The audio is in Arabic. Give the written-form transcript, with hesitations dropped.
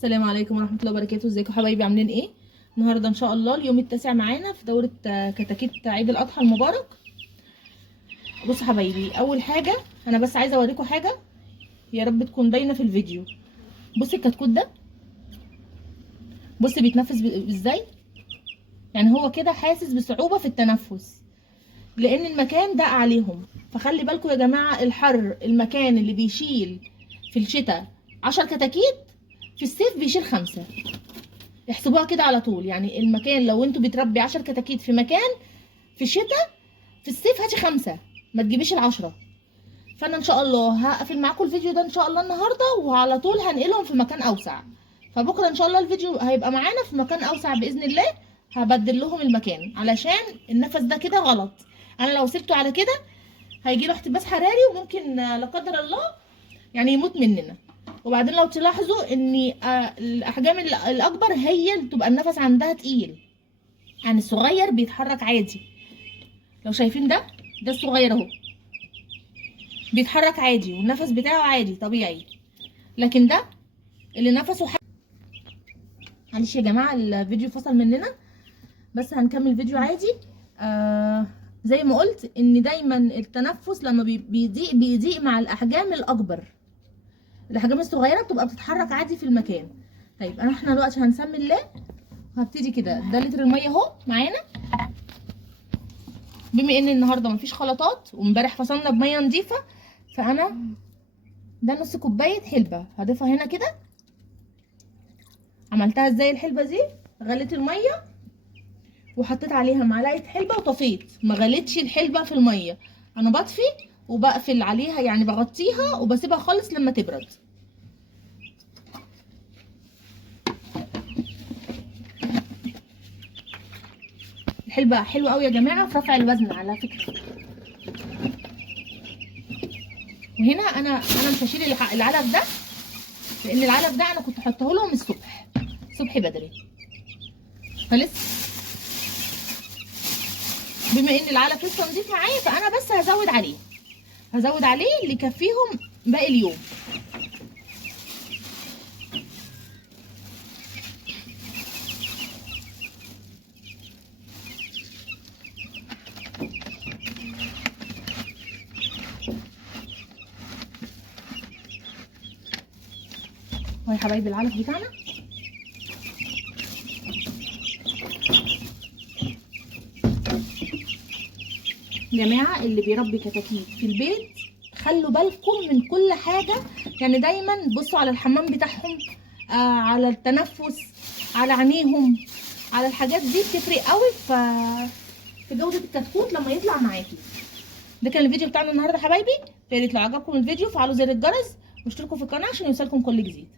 السلام عليكم ورحمه الله وبركاته. ازيكم حبايبي؟ عاملين ايه؟ النهارده ان شاء الله اليوم التاسع معانا في دوره كتاكيت عيد الاضحى المبارك. بصوا حبايبي، اول حاجه انا بس عايزه اوريكم حاجه يا رب تكون باينه في الفيديو. بصي الكتكوت ده، بصي بيتنفس ازاي. يعني هو كده حاسس بصعوبه في التنفس لان المكان ضاق عليهم. فخلي بالكم يا جماعه، الحر المكان اللي بيشيل في الشتاء 10 كتاكيت في الصيف بيشيل 5. احسبوها كده على طول. يعني المكان لو انتوا بتربي 10 كتاكيت في مكان في الشتاء، في الصيف هاتي 5، ما تجيبيش ال10. فانا ان شاء الله هقفل معاكم الفيديو ده ان شاء الله النهارده، وعلى طول هنقلهم في مكان اوسع. فبكره ان شاء الله الفيديو هيبقى معانا في مكان اوسع باذن الله. هبدل لهم المكان علشان النفس ده كده غلط. انا لو سبته على كده هيجي له احتباس حراري وممكن لا قدر الله يعني يموت مننا. وبعدين لو تلاحظوا ان الاحجام الاكبر هي اللي تبقى النفس عندها تقيل عن الصغير، بيتحرك عادي. لو شايفين ده الصغير اهو بيتحرك عادي والنفس بتاعه عادي طبيعي، لكن ده اللي نفسه معلش يا جماعه الفيديو فصل مننا، بس هنكمل فيديو عادي. زي ما قلت ان دايما التنفس لما بيضيق مع الاحجام الاكبر. الاحجام الصغيره بتبقى بتتحرك عادي في المكان. طيب احنا دلوقتي هنسمي الله. هبتدي كده. ده لتر الميه اهو معانا، بما ان النهارده مفيش خلطات وامبارح فصلنا بميه نظيفه، فانا ده نص كوبايه حلبه هضيفها هنا كده. عملتها ازاي الحلبه دي؟ غليت الميه وحطيت عليها معلقه حلبه وطفيت. ما غليتش الحلبه في الميه، انا بطفي وبقفل عليها، يعني بغطيها وبسيبها خالص لما تبرد. الحلبه حلوه قوي يا جماعه في رفع الوزن على فكره. وهنا انا مش هشيل العلف ده، لان العلف ده انا كنت احطه لهم الصبح بدري. فلسه بما ان العلف لسه نضيف معايا، فانا بس هزود عليه اللي يكفيهم باقي اليوم. اهو يا حبايبي العلف بتاعنا. جماعه اللي بيربي كتاكيت في البيت خلوا بالكم من كل حاجه. يعني دايما بصوا على الحمام بتاعهم، على التنفس، على عينيهم، على الحاجات دي بتفرق قوي في جوده الكتكوت لما يطلع معاكي. ده كان الفيديو بتاعنا النهارده حبايبي. يا ريت لو عجبكم الفيديو فعلوا زر الجرس واشتركوا في القناه عشان يوصلكم كل جديد.